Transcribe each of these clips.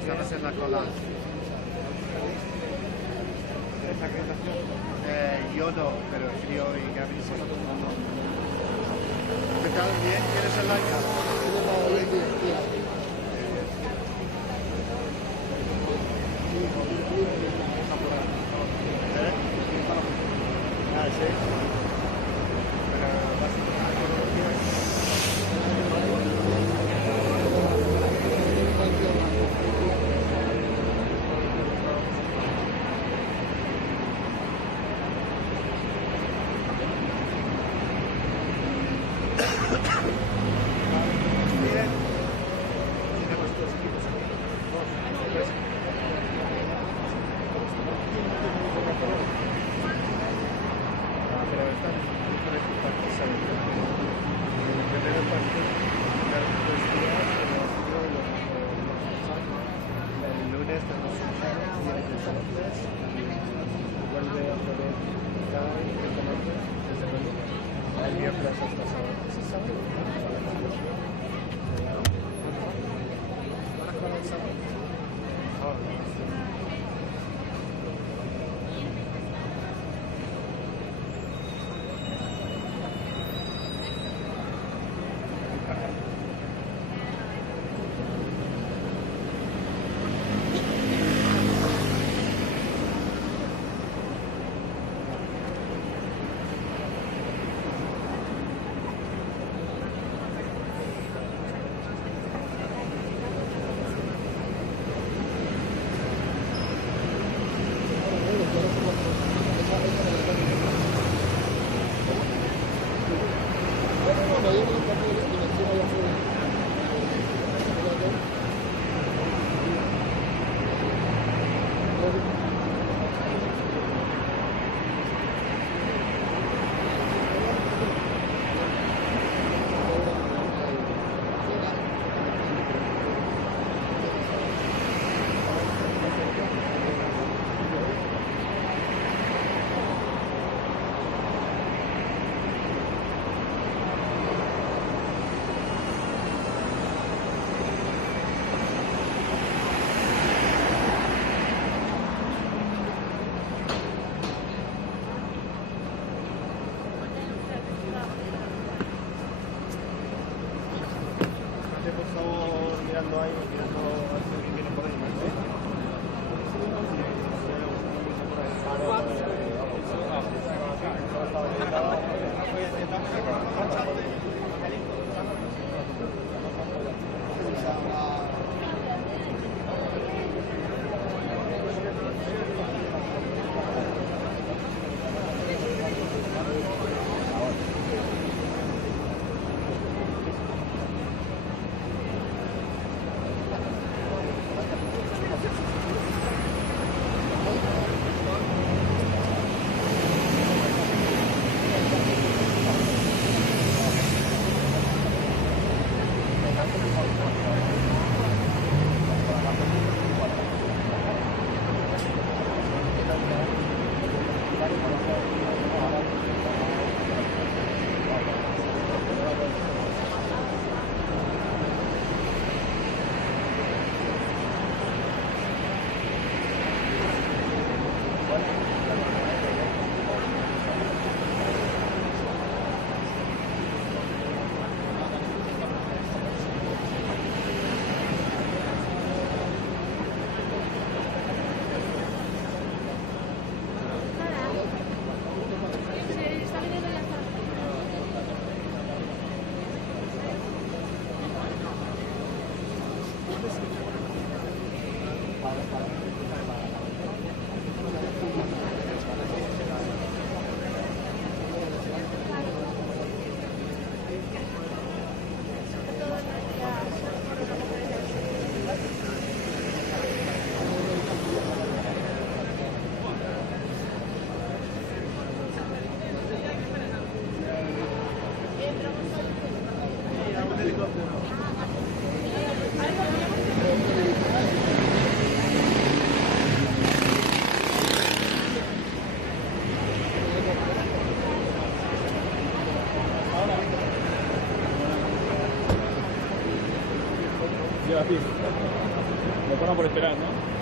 Estamos en la cola. Yo no, pero frío y Gaby sí. ¿Qué tal? ¿Bien? ¿Quieres el like? Ah, sí. gratis. Me cobran por esperar, ¿no?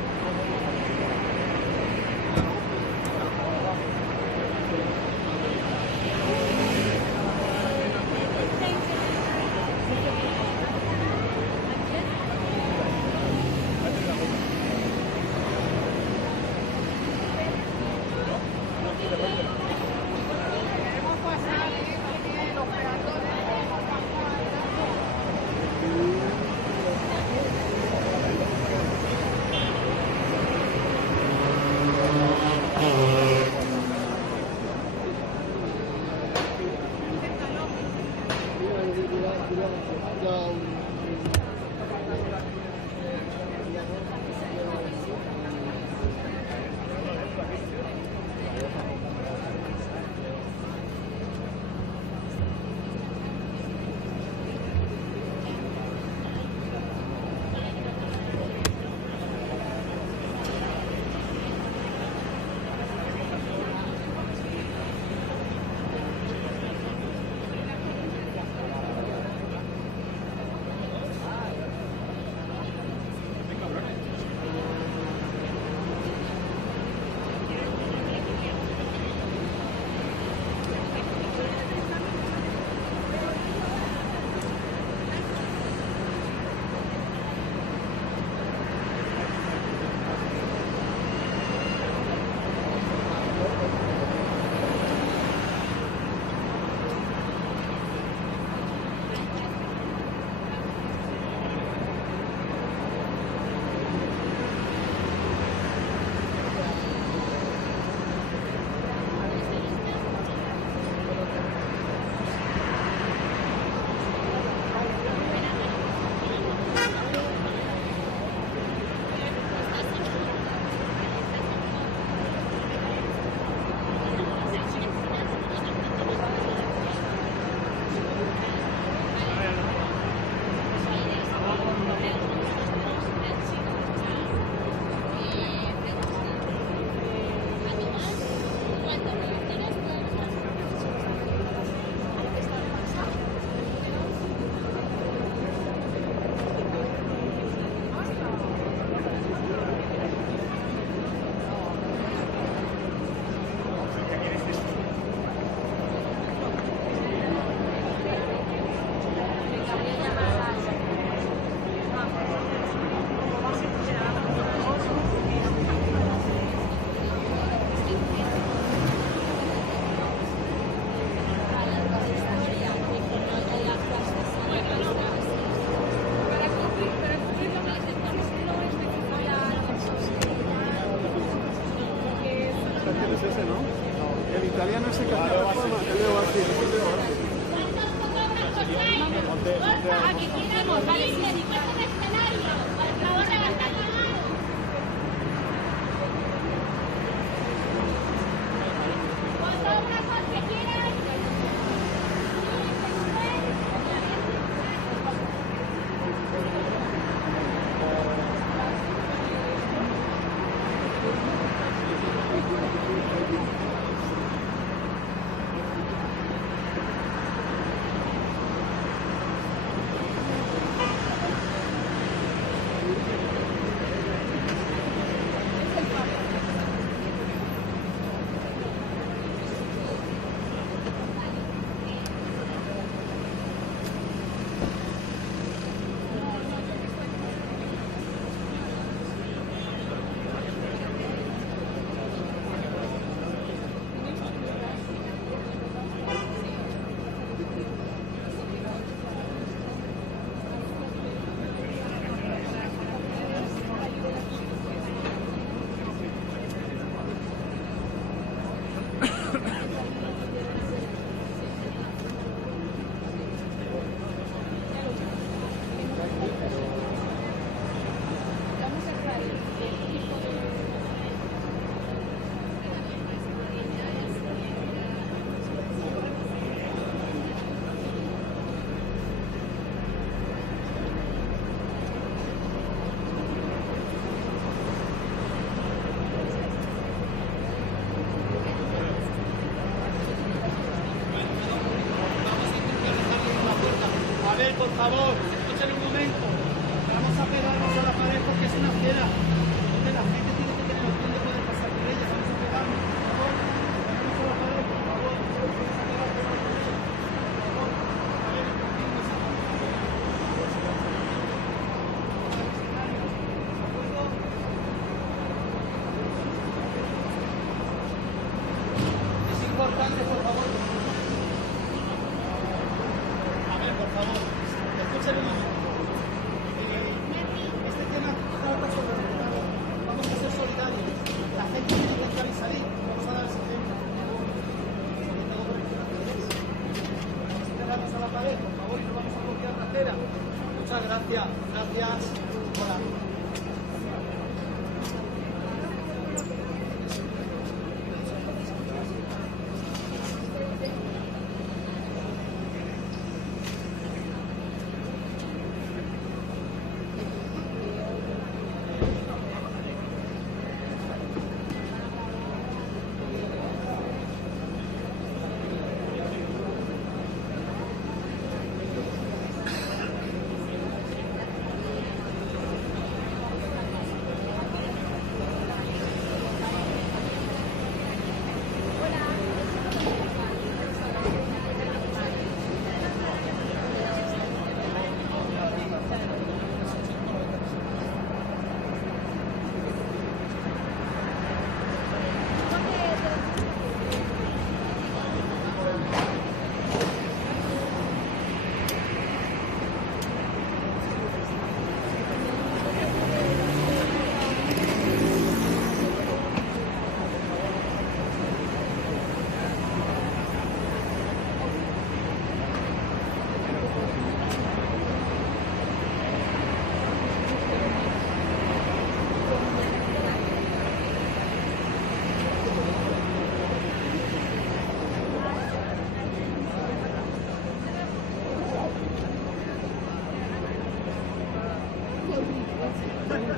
Por favor, escuchen un momento. Vamos a pedir por favor, escuchen un momento. Este tema trata sobre el mercado. Vamos a ser solidarios. La gente tiene que entrar y salir. Vamos a dar ese ejemplo. Sobre todo con el tema que es. Vamos a pegarnos a la pared, por favor, y no vamos a bloquear la acera. Muchas gracias. Gracias. Hola.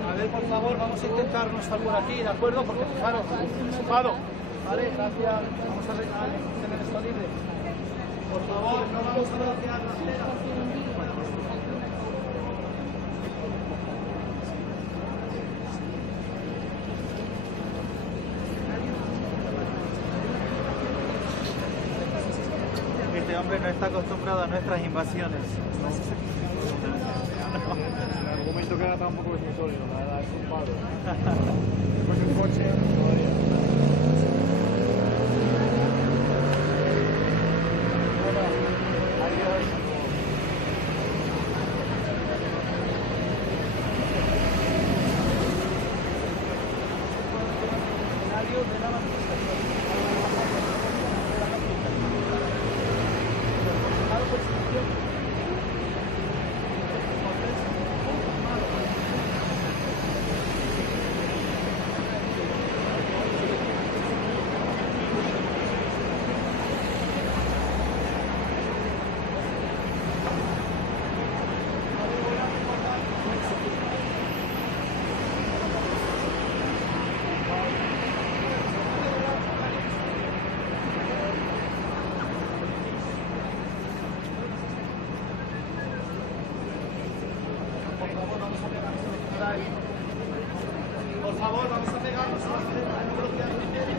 A ver, por favor, vamos a intentar no estar por aquí, ¿de acuerdo? Porque fijaros, paro. Vale, gracias. Vamos a tener esto libre. Por favor, no vamos a bloquear la acera. Este hombre no está acostumbrado a nuestras invasiones. El argumento que era tampoco es muy sólido, la verdad, es un palo. Después un coche, todavía. Bueno, adiós. De la manifestación. Por favor, vamos a pegarnos a la acera, no bloquear la acera.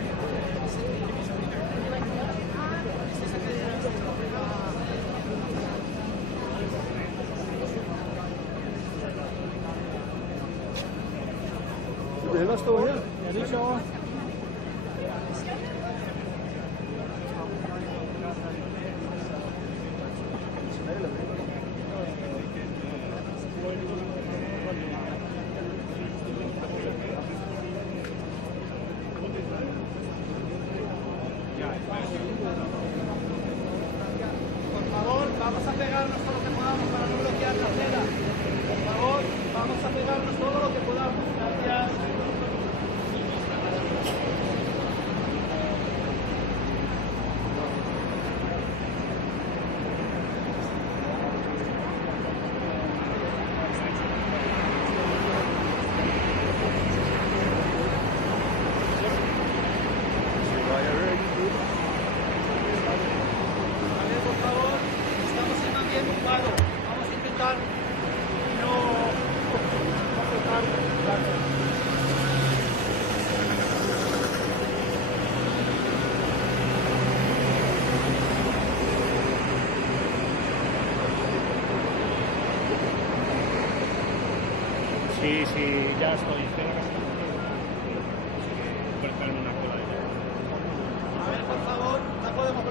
¿Todo bien? ¿Me has dicho? Por favor, vamos a pegarnos todo lo que podamos para no bloquear la acera. Por favor, vamos a pegarnos todo lo que podamos. Gracias. A ver, por favor, estamos en ambiente ocupado. Vamos a intentar no afectar. Gracias. Sí, ya estoy. Espero que esté. Voy a estar en una cola de... A ver, por favor, la podemos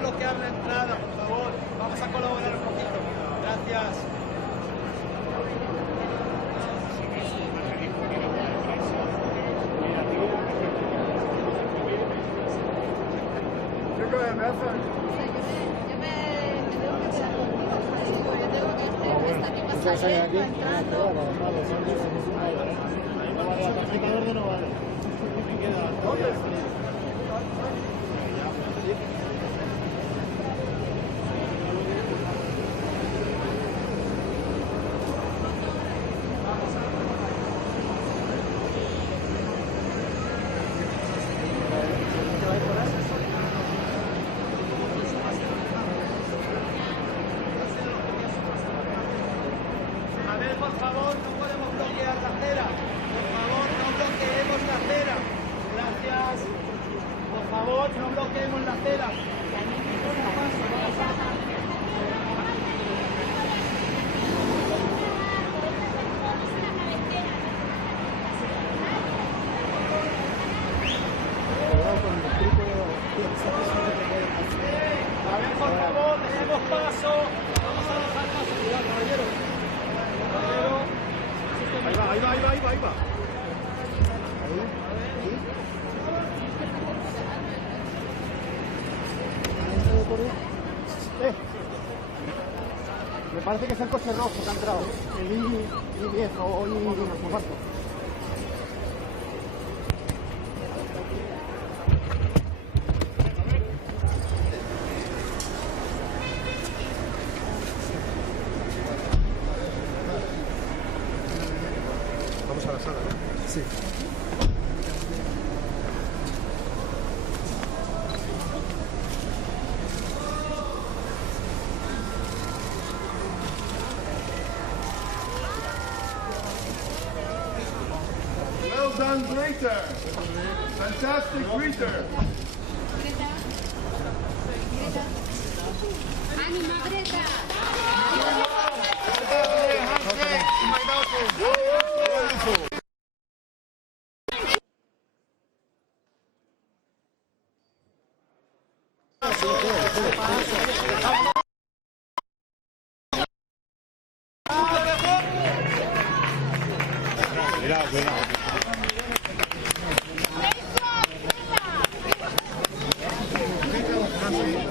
A ver, por favor, no podemos bloquear la acera. Por favor, no bloqueemos la acera. Gracias. Por favor, no bloqueemos la acera. A ver, por favor, dejemos paso. Vamos a dejar paso. Cuidado, caballero. Ahí va. Me parece que es el coche rojo que ha entrado. El I10 o I1, por falso. Vamos a la sala, ¿no? Sí. Well done, Greta. Fantastic, Greta. ¡Ánima, Greta!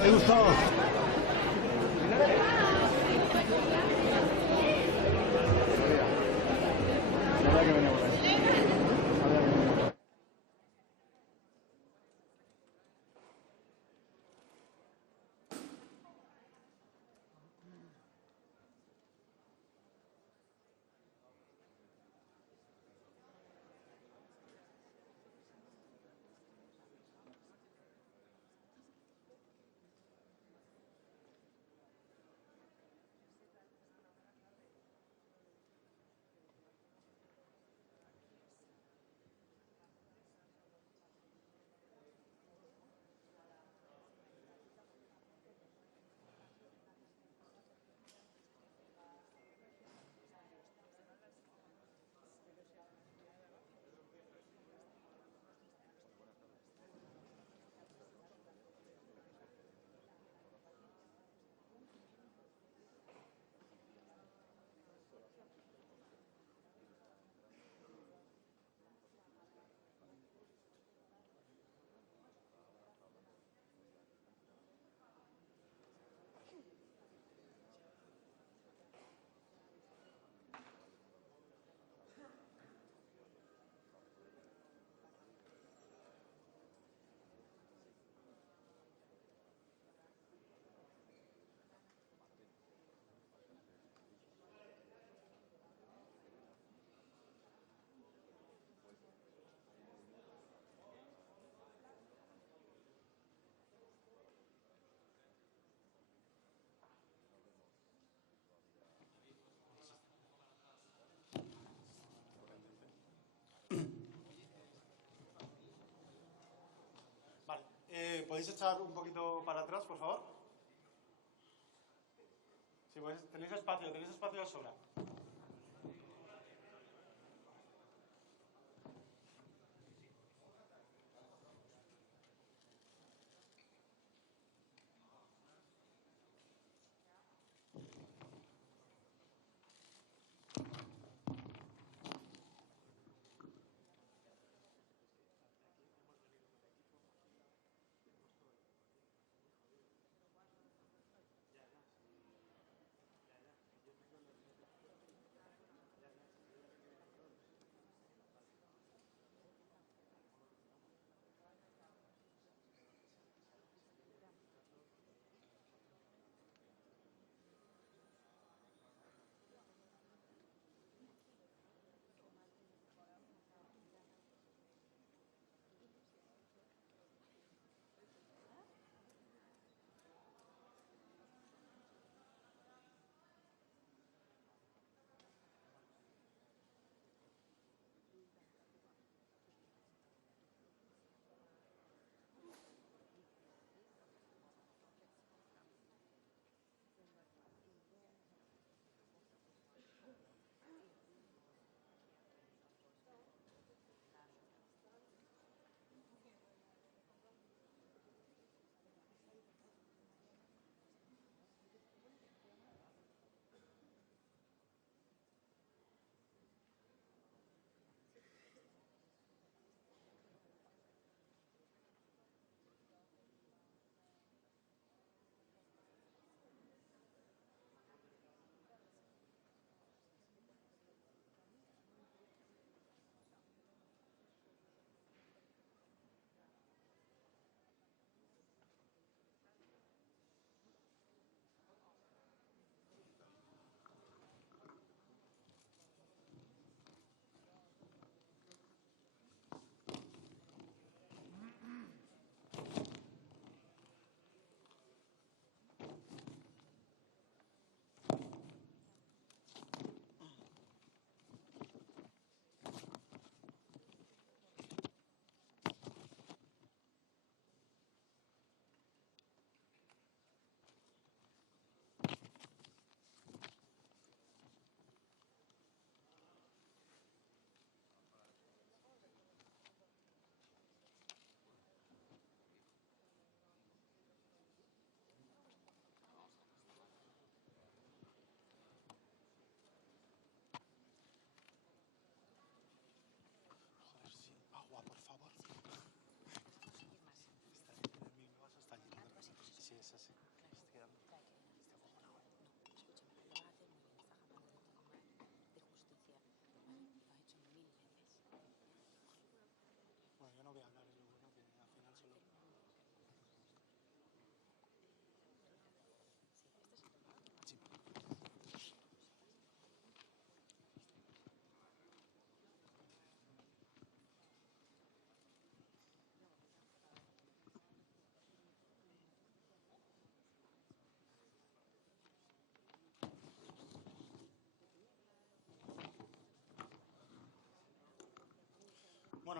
¿Te gustó? ¿Podéis echar un poquito para atrás, por favor? Sí, pues, tenéis espacio de sobra.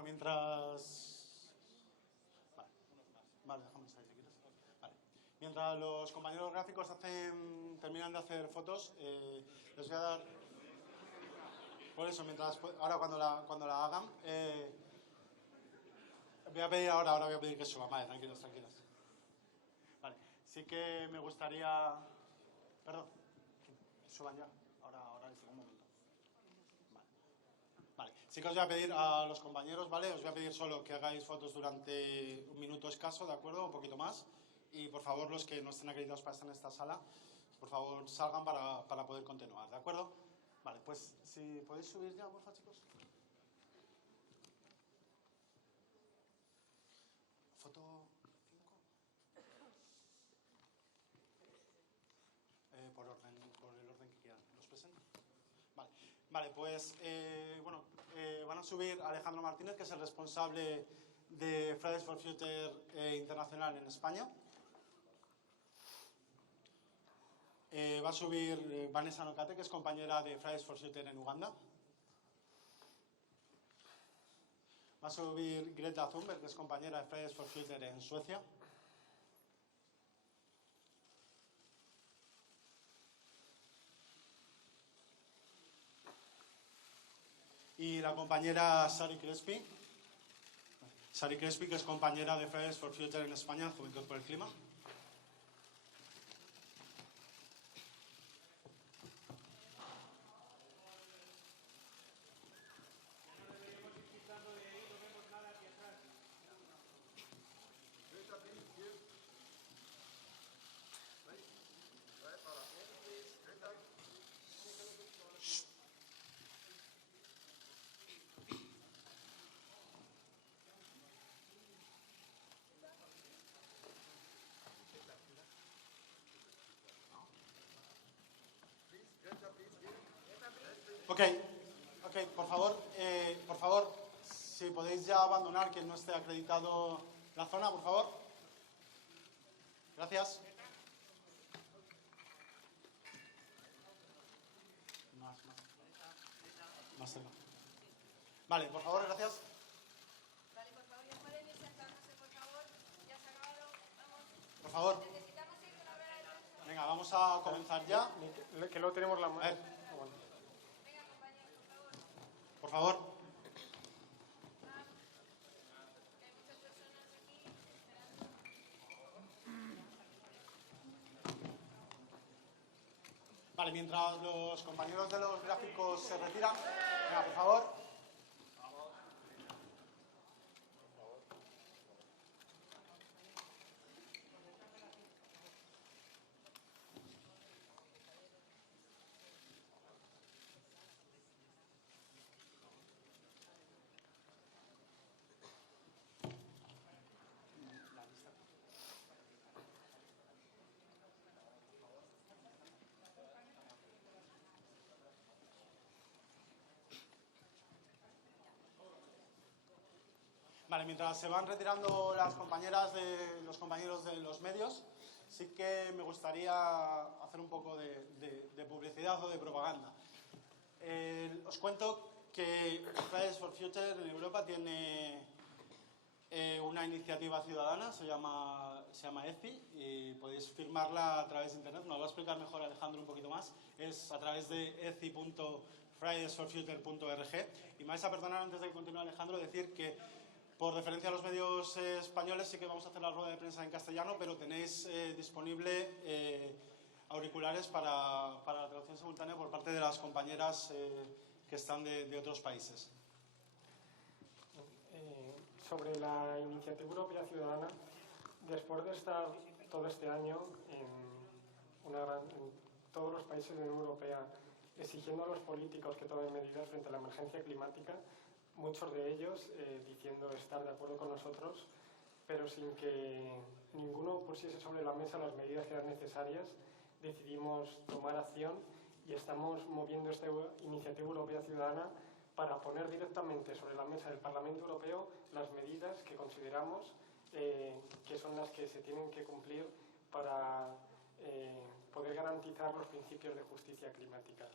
mientras... Vale, déjame salir si quieres. Vale. Mientras los compañeros gráficos terminan de hacer fotos, les voy a dar... Por eso, ahora cuando la hagan, voy a pedir ahora voy a pedir que suban. Vale, tranquilos. Vale, sí que me gustaría... Perdón, que suban ya. Ahora les digo un momento. Vale, sí que os voy a pedir a los compañeros, ¿vale? Os voy a pedir solo que hagáis fotos durante un minuto escaso, ¿de acuerdo? Un poquito más. Y por favor, los que no estén acreditados para estar en esta sala, por favor, salgan para poder continuar, ¿de acuerdo? Vale, pues si podéis subir ya, por favor, chicos. Foto 5. Por el orden que quieran. ¿Los presento? Vale, pues van a subir Alejandro Martínez, que es el responsable de Fridays for Future Internacional en España. Va a subir Vanessa Nocate, que es compañera de Fridays for Future en Uganda. Va a subir Greta Thunberg, que es compañera de Fridays for Future en Suecia. Y la compañera Sari Crespi, que es compañera de Fridays for Future en España, Juventud por el Clima. Ok, por favor, si podéis ya abandonar, quien no esté acreditado la zona, por favor. Gracias. Más cerca. Vale, por favor, gracias. Vale, por favor, ya pueden ir sentándose, por favor. Ya se ha acabado. Vamos. Por favor. Necesitamos ir con la rueda de prensa. Venga, vamos a comenzar ya. Que no tenemos la mano. A ver. Venga, compañeros, por favor. Por favor. Vamos. Que hay muchas personas aquí esperando. Vale, mientras los compañeros de los gráficos se retiran, venga, por favor. Vale, mientras se van retirando las compañeras de los compañeros de los medios, sí que me gustaría hacer un poco de publicidad o de propaganda. Os cuento que Fridays for Future en Europa tiene una iniciativa ciudadana, se llama ECI, y podéis firmarla a través de internet. Nos lo va a explicar mejor Alejandro un poquito más. Es a través de eci.fridaysforfuture.org. Y me vais a perdonar, antes de que continúe Alejandro, decir que por referencia a los medios españoles sí que vamos a hacer la rueda de prensa en castellano, pero tenéis disponible auriculares para la traducción simultánea por parte de las compañeras que están de otros países. Sobre la iniciativa europea ciudadana, después de estar todo este año en todos los países de la Unión Europea exigiendo a los políticos que tomen medidas frente a la emergencia climática, muchos de ellos diciendo estar de acuerdo con nosotros, pero sin que ninguno pusiese sobre la mesa las medidas que eran necesarias, decidimos tomar acción y estamos moviendo esta iniciativa europea ciudadana para poner directamente sobre la mesa del Parlamento Europeo las medidas que consideramos que son las que se tienen que cumplir para poder garantizar los principios de justicia climática.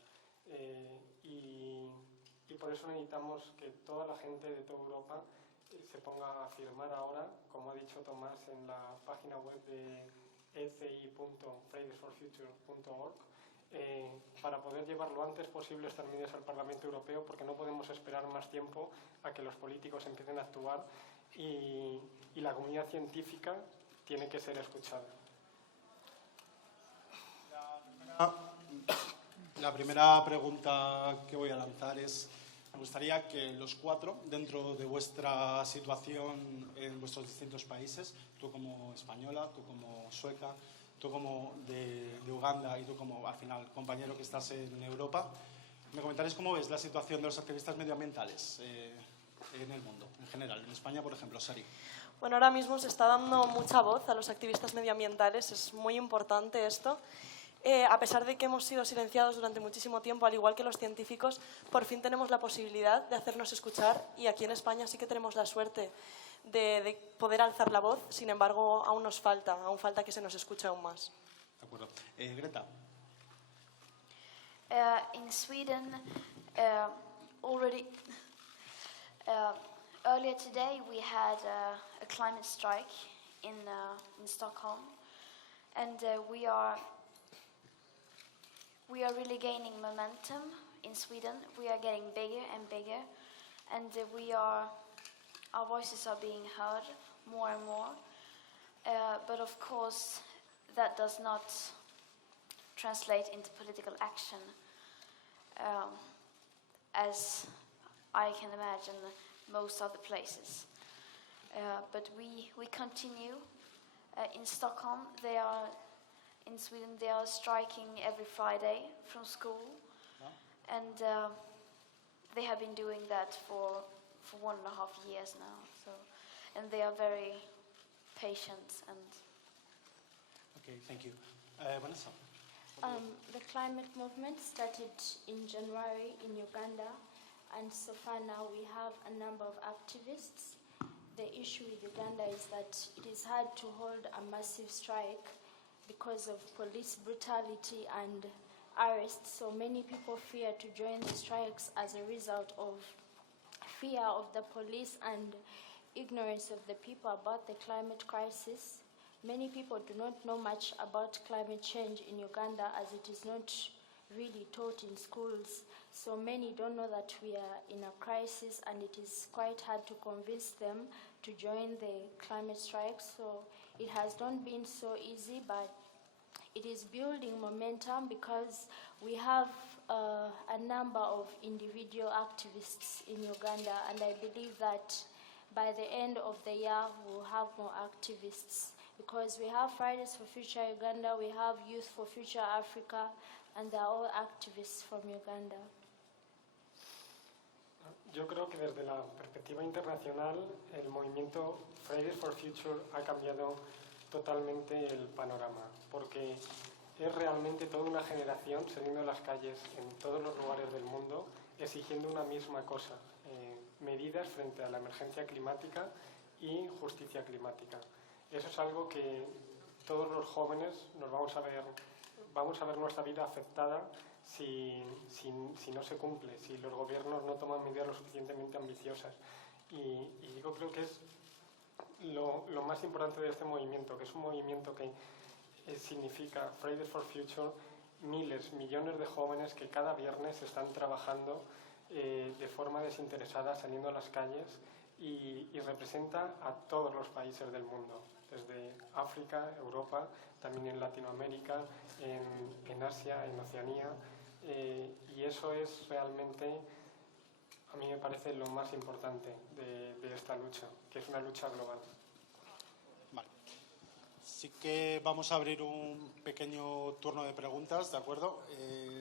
Y Y por eso necesitamos que toda la gente de toda Europa se ponga a firmar ahora, como ha dicho Tomás, en la página web de eci.fridaysforfuture.org, para poder llevar lo antes posible estas medidas al Parlamento Europeo, porque no podemos esperar más tiempo a que los políticos empiecen a actuar y la comunidad científica tiene que ser escuchada. La primera pregunta que voy a lanzar es, me gustaría que los cuatro, dentro de vuestra situación en vuestros distintos países, tú como española, tú como sueca, tú como de Uganda y tú como, al final, compañero que estás en Europa, me comentaréis cómo ves la situación de los activistas medioambientales en el mundo, en general. En España, por ejemplo, Sari. Bueno, ahora mismo se está dando mucha voz a los activistas medioambientales, es muy importante esto. A pesar de que hemos sido silenciados durante muchísimo tiempo, al igual que los científicos, por fin tenemos la posibilidad de hacernos escuchar y aquí en España sí que tenemos la suerte de poder alzar la voz. Sin embargo, aún falta que se nos escuche aún más. De acuerdo. Greta. In Sweden, earlier today we had a climate strike in Stockholm, and we are really gaining momentum in Sweden. We are getting bigger and bigger, and our voices are being heard more and more. But of course, that does not translate into political action, as I can imagine most other places. But we continue. In Stockholm, in Sweden, they are striking every Friday from school, and they have been doing that for 1.5 years now. So, and they are very patient and. Okay, thank you. Vanessa. The climate movement started in January in Uganda, and so far now we have a number of activists. The issue with Uganda is that it is hard to hold a massive strike because of police brutality and arrests. So many people fear to join the strikes as a result of fear of the police and ignorance of the people about the climate crisis. Many people do not know much about climate change in Uganda, as it is not really taught in schools. So many don't know that we are in a crisis, and it is quite hard to convince them to join the climate strike. So it has not been so easy, but it is building momentum because we have a number of individual activists in Uganda, and I believe that by the end of the year we'll have more activists, because we have Fridays for Future Uganda, we have Youth for Future Africa, and they're all activists from Uganda. Yo creo que desde la perspectiva internacional el movimiento Fridays for Future ha cambiado totalmente el panorama, porque es realmente toda una generación saliendo de las calles en todos los lugares del mundo exigiendo una misma cosa, medidas frente a la emergencia climática y justicia climática. Eso es algo que todos los jóvenes vamos a ver nuestra vida afectada si no se cumple, si los gobiernos no toman medidas lo suficientemente ambiciosas. Y yo creo que es lo más importante de este movimiento, que es un movimiento que significa Fridays for Future, miles, millones de jóvenes que cada viernes están trabajando de forma desinteresada, saliendo a las calles, y representa a todos los países del mundo, desde África, Europa, también en Latinoamérica, en Asia, en Oceanía, y eso es realmente, a mí me parece lo más importante de esta lucha, que es una lucha global. Vale. Sí que vamos a abrir un pequeño turno de preguntas, ¿de acuerdo?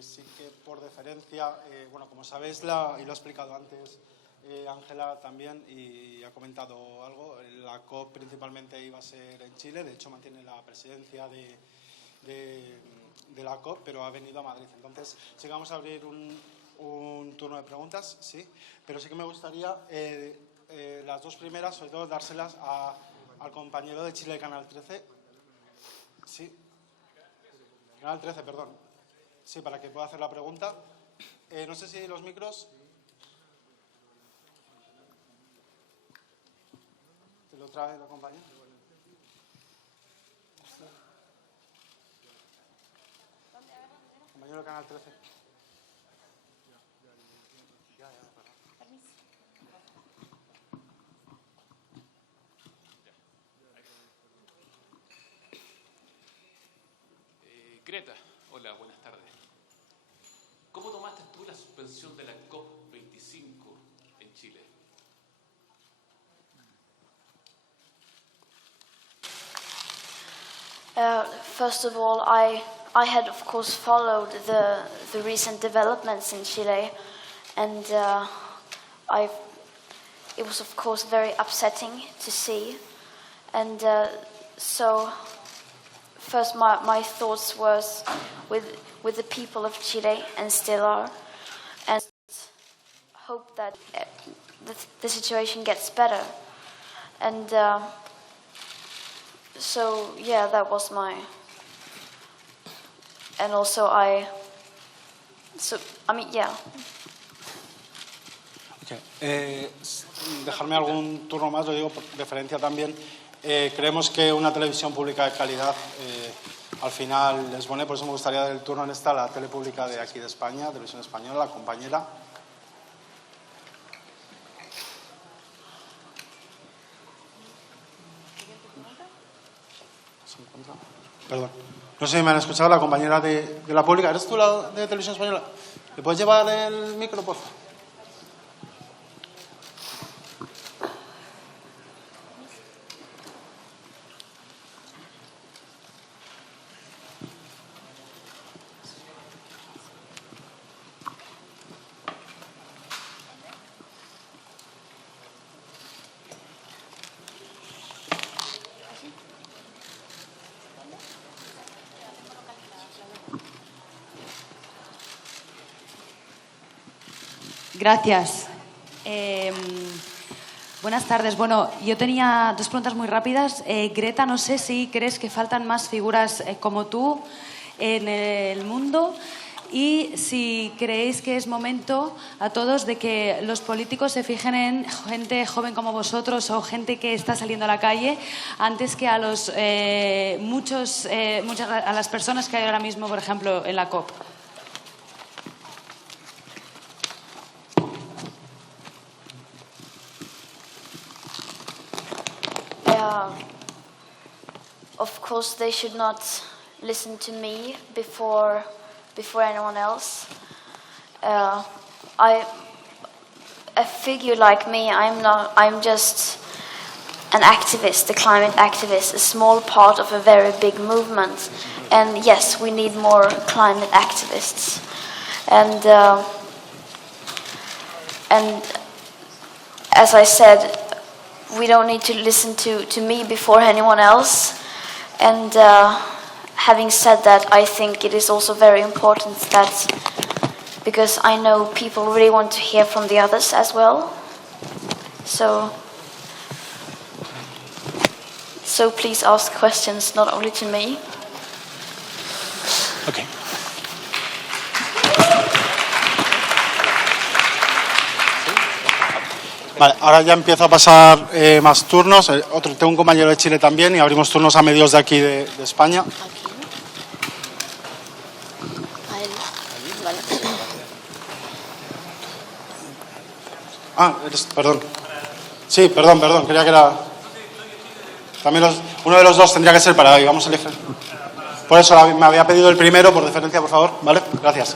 Sí que por deferencia, bueno, como sabéis, y lo ha explicado antes Ángela también, y ha comentado algo, la COP principalmente iba a ser en Chile, de hecho mantiene la presidencia de la COP, pero ha venido a Madrid. Entonces, sí que vamos a abrir un turno de preguntas, sí, pero sí que me gustaría las dos primeras, sobre todo, dárselas al compañero de Chile, Canal 13. Sí. Canal 13, perdón. Sí, para que pueda hacer la pregunta. No sé si los micros... ¿Lo trae la compañía? Compañero Canal 13. Greta, hola, buenas tardes. ¿Cómo tomaste tú la suspensión de la COP25 en Chile? First of all, I had, of course, followed the recent developments in Chile, and it was, of course, very upsetting to see. And so, first, my thoughts was with the people of Chile, and still are, and hope that the situation gets better. And so, yeah, that was my... And also yeah. Okay. Dejarme algún turno más, lo digo por referencia también. Creemos que una televisión pública de calidad al final es buena, por eso me gustaría dar el turno en esta a la tele pública de aquí de España, Televisión Española, la compañera. Perdón. No sé si me han escuchado, la compañera de la pública. ¿Eres tú la de Televisión Española? ¿Le puedes llevar el micro, por favor? Gracias. Buenas tardes. Bueno, yo tenía dos preguntas muy rápidas. Greta, no sé si crees que faltan más figuras como tú en el mundo y si creéis que es momento a todos de que los políticos se fijen en gente joven como vosotros o gente que está saliendo a la calle antes que a los a las personas que hay ahora mismo, por ejemplo, en la COP. Of course, they should not listen to me before anyone else. A figure like me, I'm just an activist, a climate activist, a small part of a very big movement. And yes, we need more climate activists. And as I said, we don't need to listen to me before anyone else. And having said that, I think it is also very important that, because I know people really want to hear from the others as well. So please ask questions, not only to me. Okay. Vale, ahora ya empiezo a pasar más turnos. Tengo un compañero de Chile también y abrimos turnos a medios de aquí de España. Perdón. Sí, perdón, creía que era... También uno de los dos tendría que ser para hoy, vamos a elegir. Por eso me había pedido el primero, por deferencia, por favor. ¿Vale? Gracias.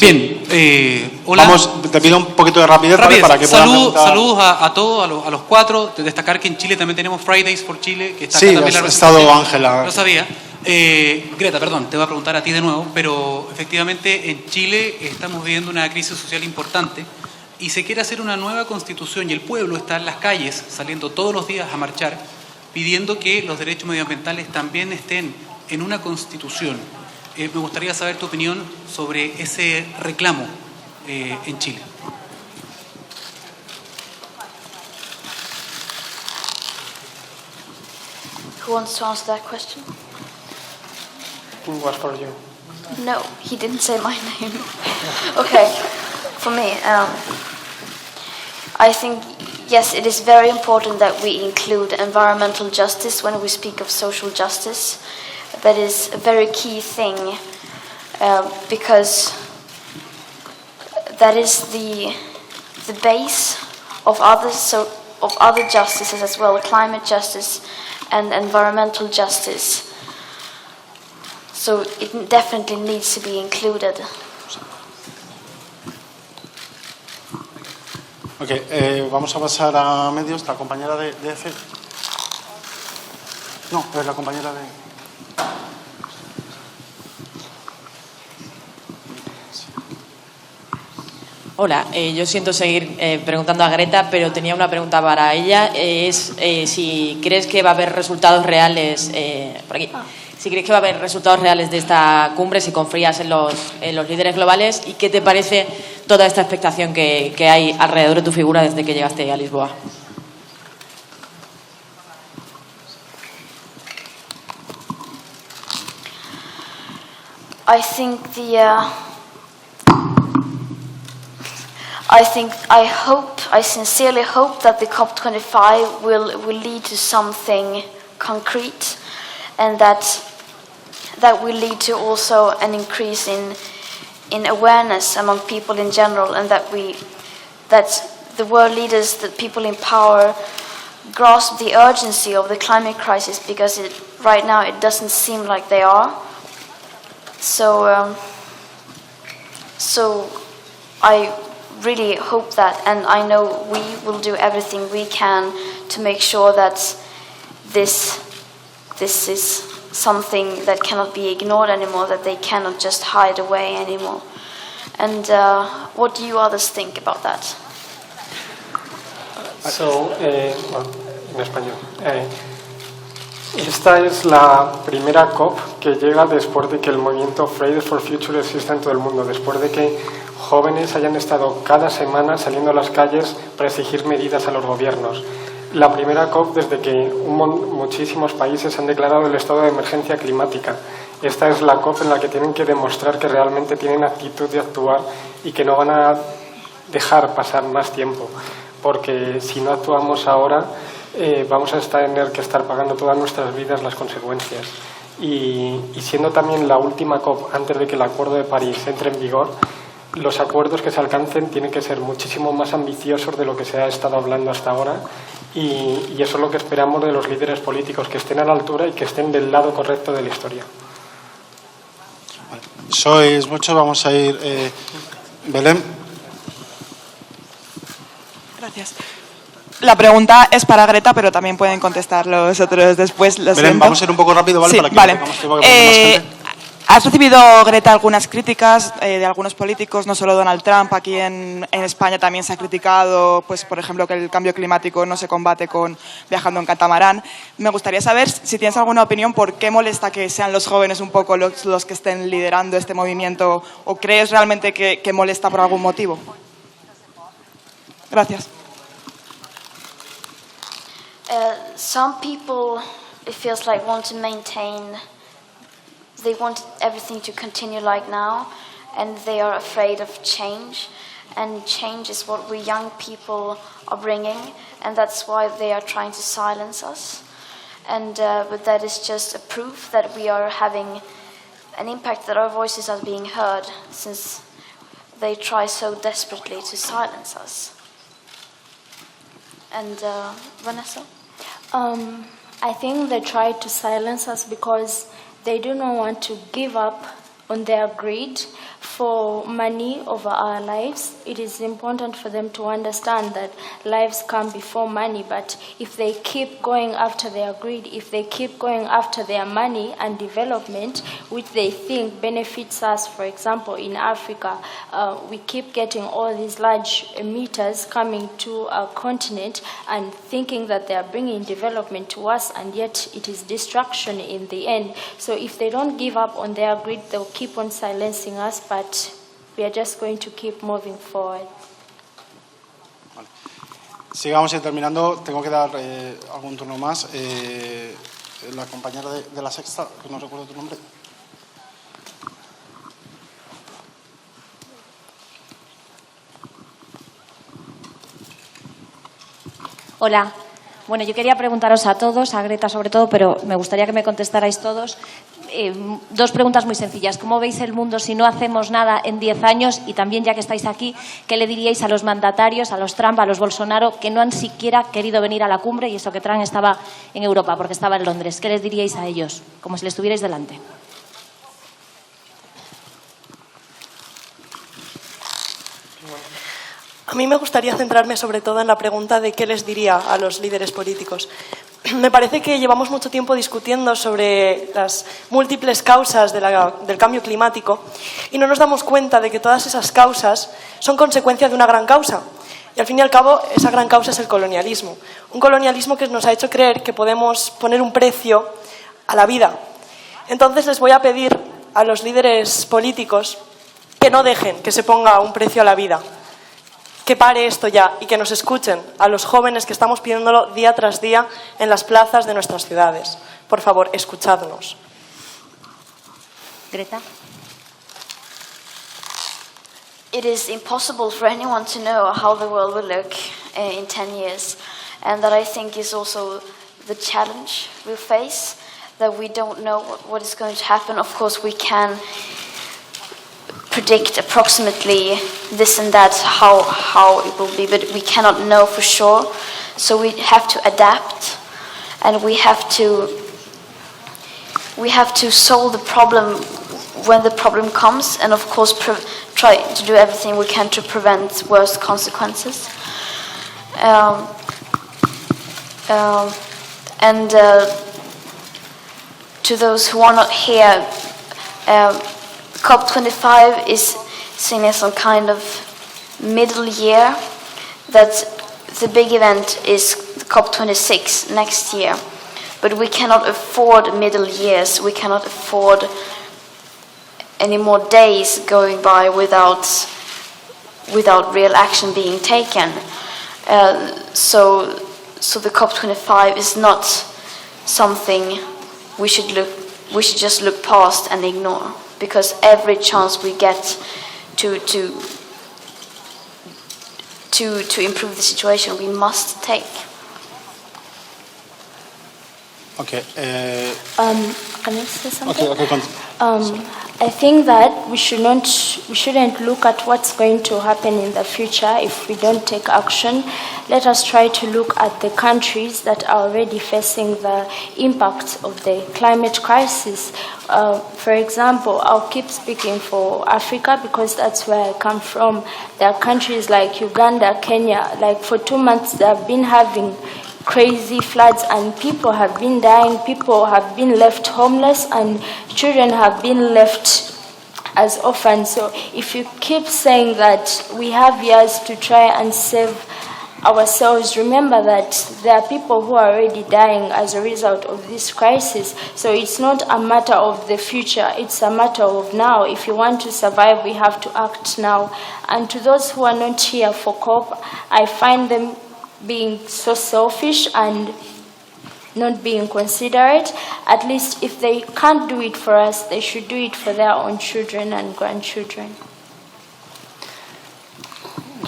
Bien, hola. Te pido un poquito de rapidez, ¿vale? Para que puedan preguntar. Saludos a todos, a los cuatro. Destacar que en Chile también tenemos Fridays for Chile, que está sí, acá también ha estado Ángela. No sabía. Greta, perdón, te voy a preguntar a ti de nuevo, pero efectivamente en Chile estamos viviendo una crisis social importante y se quiere hacer una nueva constitución y el pueblo está en las calles saliendo todos los días a marchar pidiendo que los derechos medioambientales también estén en una constitución. Me gustaría saber tu opinión sobre ese reclamo en Chile. Who wants to answer that question? It was for you. No, he didn't say my name. Okay, for me, I think, yes, it is very important that we include environmental justice when we speak of social justice. That is a very key thing because that is the base of other justices as well, climate justice and environmental justice. So it definitely needs to be included. Ok, vamos a pasar a medios. La compañera de F. No, es la compañera de... Hola, yo siento seguir preguntando a Greta, pero tenía una pregunta para ella. Es si crees que va a haber resultados reales, por aquí, si crees que va a haber resultados reales de esta cumbre, si confías en los líderes globales y qué te parece toda esta expectación que hay alrededor de tu figura desde que llegaste a Lisboa. I sincerely hope that the COP25 will lead to something concrete, and that will lead to also an increase in awareness among people in general, and that the world leaders, the people in power, grasp the urgency of the climate crisis, because right now it doesn't seem like they are. So I really hope that, and I know we will do everything we can to make sure that this is something that cannot be ignored anymore, that they cannot just hide away anymore. And what do you others think about that? So, en español. Esta es la primera COP que llega después de que el movimiento Fridays for Future exista en todo el mundo, después de que jóvenes hayan estado cada semana saliendo a las calles para exigir medidas a los gobiernos. La primera COP desde que muchísimos países han declarado el estado de emergencia climática. Esta es la COP en la que tienen que demostrar que realmente tienen actitud de actuar y que no van a dejar pasar más tiempo, porque si no actuamos ahora vamos a tener que estar pagando todas nuestras vidas las consecuencias. Y siendo también la última COP antes de que el Acuerdo de París entre en vigor, los acuerdos que se alcancen tienen que ser muchísimo más ambiciosos de lo que se ha estado hablando hasta ahora, y eso es lo que esperamos de los líderes políticos, que estén a la altura y que estén del lado correcto de la historia. Sois muchos, vamos a ir... Belén. Gracias. La pregunta es para Greta, pero también pueden contestar los otros después. Belén, vamos a ir un poco rápido, ¿vale? Sí, para que vale. tengamos tiempo que ponga más gente. ¿Has recibido, Greta, algunas críticas de algunos políticos, no solo Donald Trump? Aquí en España también se ha criticado, pues, por ejemplo, que el cambio climático no se combate con viajando en catamarán. Me gustaría saber si tienes alguna opinión por qué molesta que sean los jóvenes un poco los que estén liderando este movimiento, o crees realmente que molesta por algún motivo. Gracias. Some people, it feels like, want to maintain, they want everything to continue like now, and they are afraid of change, and change is what we young people are bringing, and that's why they are trying to silence us. And but that is just a proof that we are having an impact, that our voices are being heard, since they try so desperately to silence us. And Vanessa? I think they try to silence us because they do not want to give up on their greed for money over our lives. It is important for them to understand that lives come before money, but if they keep going after their greed, if they keep going after their money and development, which they think benefits us, for example, in Africa, we keep getting all these large emitters coming to our continent and thinking that they are bringing development to us, and yet it is destruction in the end. So if they don't give up on their greed, they'll keep on silencing us, but we are just going to keep moving forward. Vale. Sigamos terminando. Tengo que dar algún turno más. La compañera de la sexta, que no recuerdo tu nombre. Hola. Bueno, yo quería preguntaros a todos, a Greta sobre todo, pero me gustaría que me contestarais todos. Dos preguntas muy sencillas. ¿Cómo veis el mundo si no hacemos nada en 10 años? Y también, ya que estáis aquí, ¿qué le diríais a los mandatarios, a los Trump, a los Bolsonaro, que no han siquiera querido venir a la cumbre y eso que Trump estaba en Europa, porque estaba en Londres? ¿Qué les diríais a ellos? Como si les tuvierais delante. A mí me gustaría centrarme sobre todo en la pregunta de qué les diría a los líderes políticos. Me parece que llevamos mucho tiempo discutiendo sobre las múltiples causas del cambio climático y no nos damos cuenta de que todas esas causas son consecuencia de una gran causa. Y al fin y al cabo, esa gran causa es el colonialismo. Un colonialismo que nos ha hecho creer que podemos poner un precio a la vida. Entonces les voy a pedir a los líderes políticos que no dejen que se ponga un precio a la vida. Que pare esto ya y que nos escuchen a los jóvenes que estamos pidiéndolo día tras día en las plazas de nuestras ciudades. Por favor, escuchadnos. Greta. It is impossible for anyone to know how the world will look in 10 years. And that I think is also the challenge we face, that we don't know what is going to happen. Of course, we can predict approximately this and that, how it will be, but we cannot know for sure. So we have to adapt, and we have to solve the problem when the problem comes, and of course try to do everything we can to prevent worse consequences. To those who are not here, COP25 is seen as some kind of middle year, that the big event is COP26 next year. But we cannot afford middle years, we cannot afford any more days going by without real action being taken. So the COP25 is not something we should just look past and ignore, because every chance we get to improve the situation, we must take. Okay. Can I say something? Okay, continue. I think that we shouldn't look at what's going to happen in the future if we don't take action. Let us try to look at the countries that are already facing the impact of the climate crisis. For example, I'll keep speaking for Africa because that's where I come from. There are countries like Uganda, Kenya, like for 2 months they have been having crazy floods and people have been dying, people have been left homeless, and children have been left as orphans. So if you keep saying that we have years to try and save ourselves, remember that there are people who are already dying as a result of this crisis. So it's not a matter of the future, it's a matter of now. If you want to survive, we have to act now. And to those who are not here for COP, I find them being so selfish and not being considerate. At least if they can't do it for us, they should do it for their own children and grandchildren.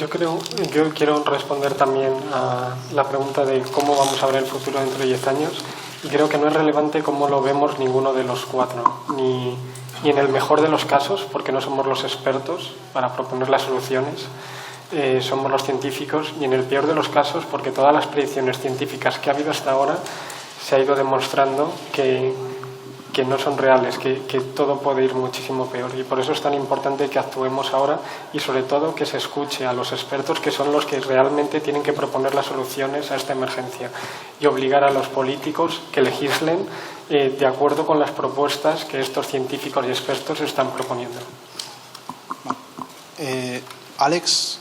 Yo quiero responder también a la pregunta de cómo vamos a ver el futuro dentro de 10 años, y creo que no es relevante cómo lo vemos ninguno de los cuatro, ni en el mejor de los casos, porque no somos los expertos para proponer las soluciones, somos los científicos, y en el peor de los casos, porque todas las predicciones científicas que ha habido hasta ahora se ha ido demostrando que no son reales, que todo puede ir muchísimo peor, y por eso es tan importante que actuemos ahora y sobre todo que se escuche a los expertos, que son los que realmente tienen que proponer las soluciones a esta emergencia, y obligar a los políticos que legislen de acuerdo con las propuestas que estos científicos y expertos están proponiendo. Alex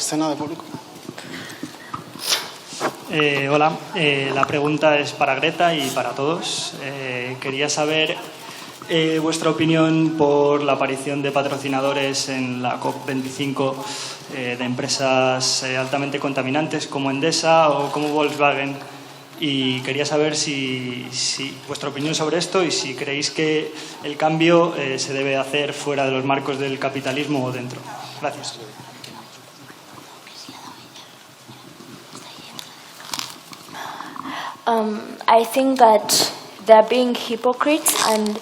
Cena, de Público. Hola, la pregunta es para Greta y para todos. Quería saber vuestra opinión por la aparición de patrocinadores en la COP25 de empresas altamente contaminantes como Endesa o como Volkswagen, y quería saber si vuestra opinión sobre esto y si creéis que el cambio se debe hacer fuera de los marcos del capitalismo o dentro. Gracias. I think that they're being hypocrites and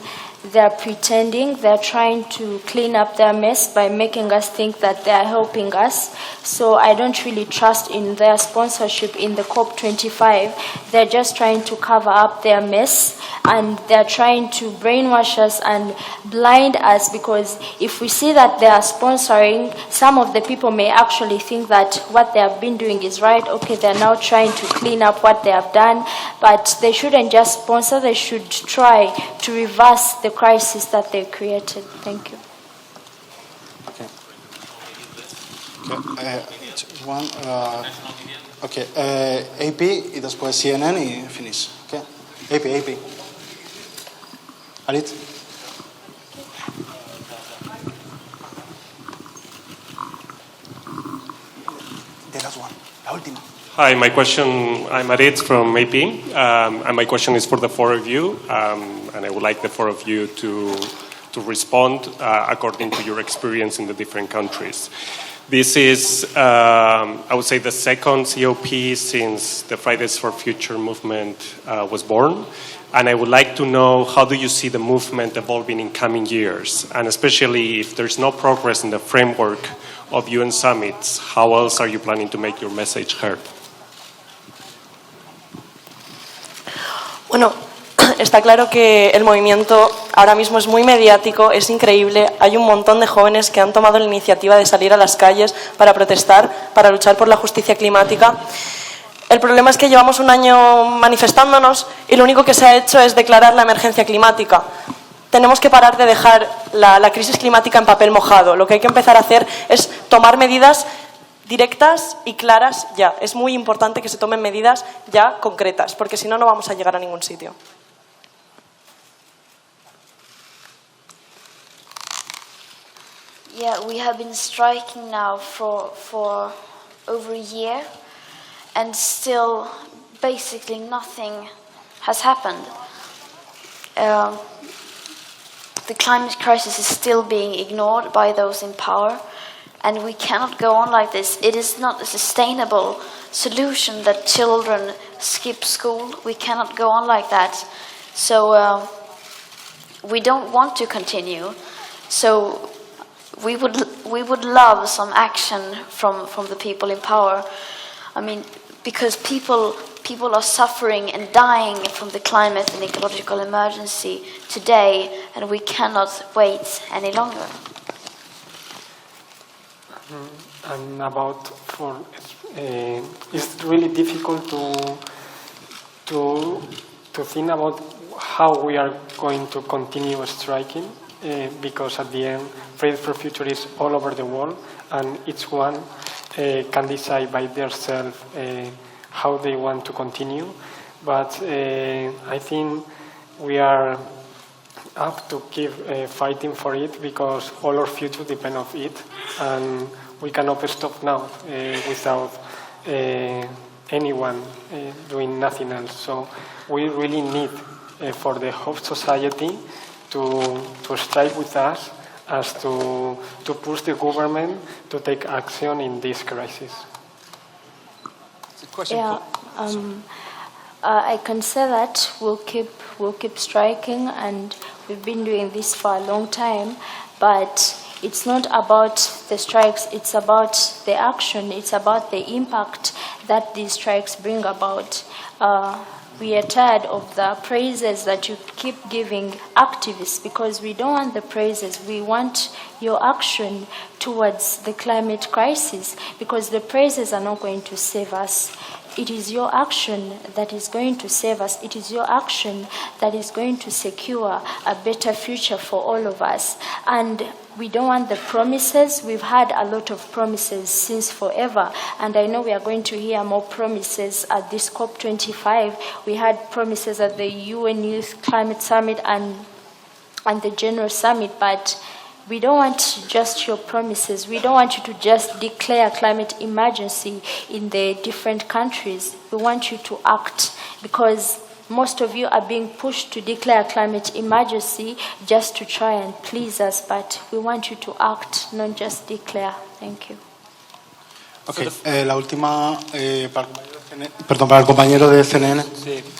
they're pretending, they're trying to clean up their mess by making us think that they're helping us. So I don't really trust in their sponsorship in the COP25. They're just trying to cover up their mess and they're trying to brainwash us and blind us, because if we see that they are sponsoring, some of the people may actually think that what they have been doing is right. Okay, they're now trying to clean up what they have done, but they shouldn't just sponsor, they should try to reverse the crisis that they created. Thank you. AP y después CNN y finish. Okay. AP. Alit. The last one, la última. Hi, my question, I'm Aritz from AP, and my question is for the four of you, and I would like the four of you to respond according to your experience in the different countries. This is, I would say, the second COP since the Fridays for Future movement was born, and I would like to know how do you see the movement evolving in coming years, and especially if there's no progress in the framework of UN summits, how else are you planning to make your message heard? Bueno, está claro que el movimiento ahora mismo es muy mediático, es increíble. Hay un montón de jóvenes que han tomado la iniciativa de salir a las calles para protestar, para luchar por la justicia climática. El problema es que llevamos un año manifestándonos y lo único que se ha hecho es declarar la emergencia climática. Tenemos que parar de dejar la crisis climática en papel mojado. Lo que hay que empezar a hacer es tomar medidas directas y claras ya. Es muy importante que se tomen medidas ya concretas, porque si no, no vamos a llegar a ningún sitio. Yeah, we have been striking now for over a year, and still basically nothing has happened. The climate crisis is still being ignored by those in power. And we cannot go on like this. It is not a sustainable solution that children skip school. We cannot go on like that. So we don't want to continue. So we would love some action from the people in power. I mean, because people are suffering and dying from the climate and ecological emergency today, and we cannot wait any longer. And it's really difficult to think about how we are going to continue striking, because at the end, Fridays for Future is all over the world, and each one can decide by themselves how they want to continue. But I think we are up to keep fighting for it, because all our future depends on it, and we cannot stop now without anyone doing nothing else. So we really need for the whole society to strike with us as to push the government to take action in this crisis. Yeah, I can say that we'll keep striking, and we've been doing this for a long time, but it's not about the strikes, it's about the action, it's about the impact that these strikes bring about. We are tired of the praises that you keep giving activists, because we don't want the praises, we want your action towards the climate crisis, because the praises are not going to save us. It is your action that is going to save us. It is your action that is going to secure a better future for all of us. And we don't want the promises. We've had a lot of promises since forever. And I know we are going to hear more promises at this COP25. We had promises at the UN Youth Climate Summit and the General Summit, but we don't want just your promises. We don't want you to just declare climate emergency in the different countries. We want you to act, because most of you are being pushed to declare climate emergency just to try and please us, but we want you to act, not just declare. Thank you. Okay, la última parte. Perdón, para el compañero de CNN.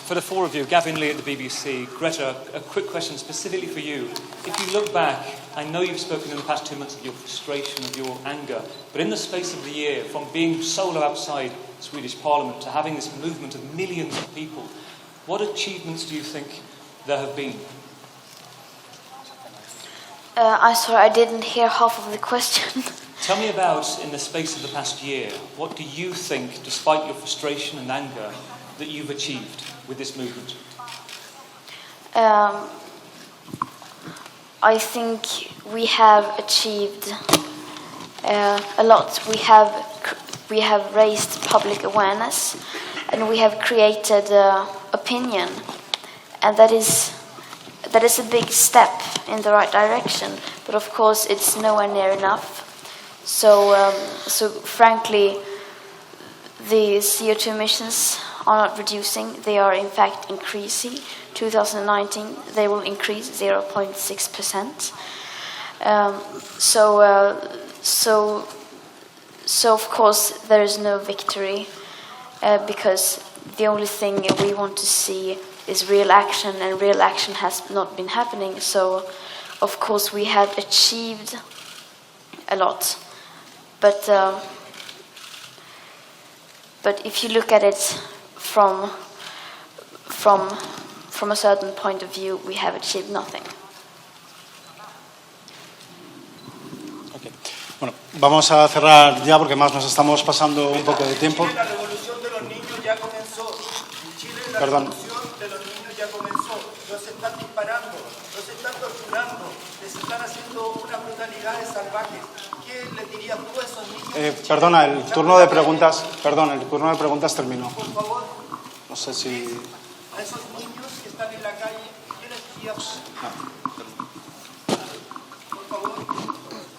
For the four of you, Gavin Lee at the BBC, Greta, a quick question specifically for you. If you look back, I know you've spoken in the past 2 months of your frustration, of your anger, but in the space of the year, from being solo outside Swedish Parliament to having this movement of millions of people, what achievements do you think there have been? I'm sorry, I didn't hear half of the question. Tell me about, in the space of the past year, what do you think, despite your frustration and anger, that you've achieved with this movement? I think we have achieved a lot. We have raised public awareness, and we have created opinion, and that is a big step in the right direction. But of course, it's nowhere near enough. So frankly, the CO2 emissions are not reducing; they are in fact increasing. 2019, they will increase 0.6%. So of course there is no victory because the only thing we want to see is real action, and real action has not been happening. So of course we have achieved a lot, but if you look at it from a certain point of view, we have achieved nothing. Okay. Bueno, vamos a cerrar ya porque más nos estamos pasando un poco de tiempo. En Chile la revolución de los niños ya comenzó. En Chile la revolución de los niños ya comenzó. Los están disparando, los están torturando, les están haciendo unas brutalidades salvajes. ¿Qué le dirías tú a esos niños? Perdona, el turno de preguntas terminó. Por favor. No sé si... A esos niños que están en la calle, ¿qué les dirías? Por favor,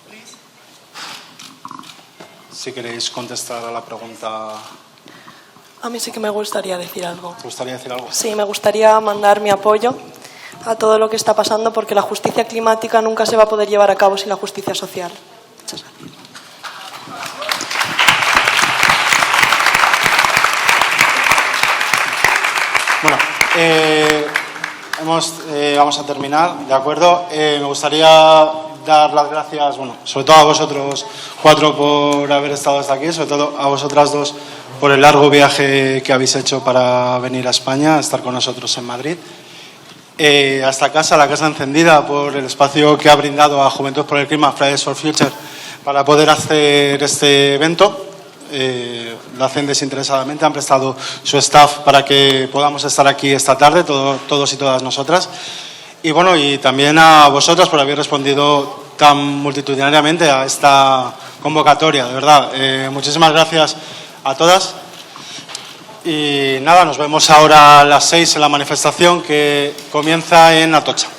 please. Si queréis contestar a la pregunta... A mí sí que me gustaría decir algo. ¿Te gustaría decir algo? Sí, me gustaría mandar mi apoyo a todo lo que está pasando, porque la justicia climática nunca se va a poder llevar a cabo sin la justicia social. Muchas gracias. Bueno, vamos a terminar, ¿de acuerdo? Me gustaría dar las gracias, bueno, sobre todo a vosotros 4 por haber estado hasta aquí, sobre todo a vosotras 2 por el largo viaje que habéis hecho para venir a España, a estar con nosotros en Madrid. A esta casa, la Casa Encendida, por el espacio que ha brindado a Juventud por el Clima, Fridays for Future, para poder hacer este evento. Lo hacen desinteresadamente, han prestado su staff para que podamos estar aquí esta tarde, todos y todas nosotras. Y bueno, y también a vosotras por haber respondido tan multitudinariamente a esta convocatoria, de verdad. Muchísimas gracias a todas. Y nada, nos vemos ahora a las 6 en la manifestación que comienza en Atocha.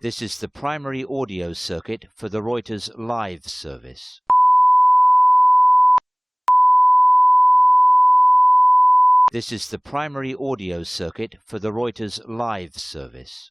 This is the primary audio circuit for the Reuters live service. This is the primary audio circuit for the Reuters live service.